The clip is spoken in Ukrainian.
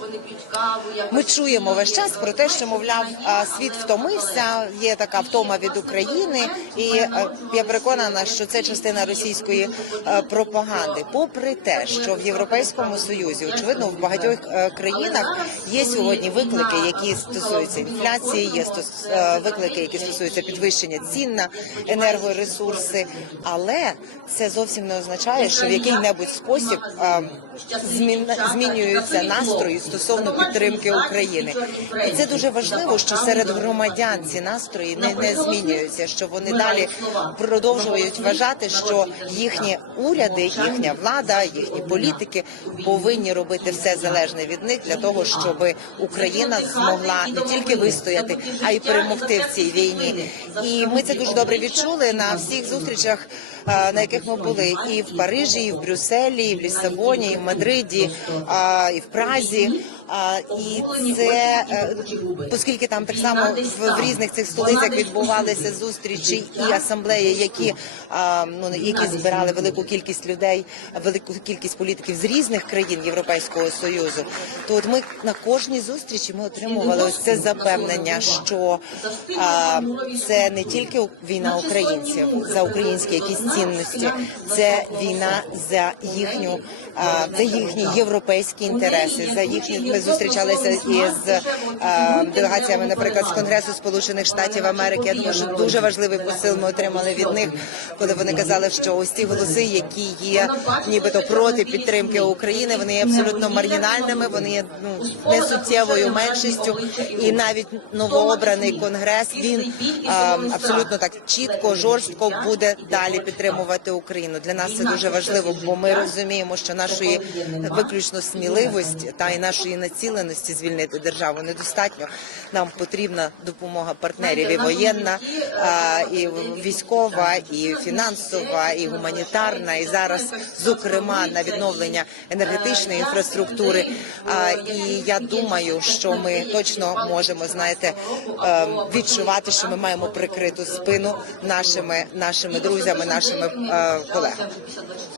вони п'ють каву. Ми чуємо весь час про те, що мовляв світ втомився. Є така втома від України, і е, я переконана, що це частина російської е, пропаганди. Попри те, що в Європейському Союзі, очевидно, в багатьох е, країнах є сьогодні виклики, які стосуються інфляції, є виклики, які стосуються підвищення цін на енергоресурси, але це зовсім не означає, що в який-небудь спосіб змін- змінюються настрої стосовно підтримки України. І це дуже важливо, що серед громадян ці настрої не, не змінюються, що вони далі продовжують вважати, що їхні уряди, їхня влада, їхні політики повинні робити все залежне від них для того, щоб Україна змогла не тільки вистояти, а й перемогти в цій війні. І ми це дуже добре відчули на всіх зустрічах, на яких ми були, і в Парижі, і в Брюсселі, і в Лісабоні, і в Мадриді, і в Празі. І це оскільки там так само в, різних цих столицях відбувалися зустрічі і асамблеї, які ну які збирали велику кількість людей, велику кількість політиків з різних країн Європейського союзу. То от ми на кожній зустрічі ми отримували ось це запевнення, що а, це не тільки війна українців за українські якісь цінності, це війна за їхню а, за їхні європейські інтереси, за їхні ми зустрічалися із делегаціями, наприклад, з Конгресу Сполучених Штатів Америки. Я думаю, що дуже важливий посил ми отримали від них, коли вони казали, що ось ці голоси, які є нібито проти підтримки України, вони є абсолютно маргінальними, вони є ну не суттєвою меншістю, і навіть новообраний конгрес він а, абсолютно так чітко, жорстко буде далі підтримувати Україну. Для нас це дуже важливо, бо ми розуміємо, що нашої виключно сміливості та й нашої націленості звільнити державу недостатньо. Нам потрібна допомога партнерів і воєнна, і військова, і фінансова, і гуманітарна, і зараз, зокрема, на відновлення енергетичної інфраструктури. І я думаю, що ми точно можемо знаєте ем, відчувати, що ми маємо прикриту спину нашими нашими друзями, нашими е, колегами.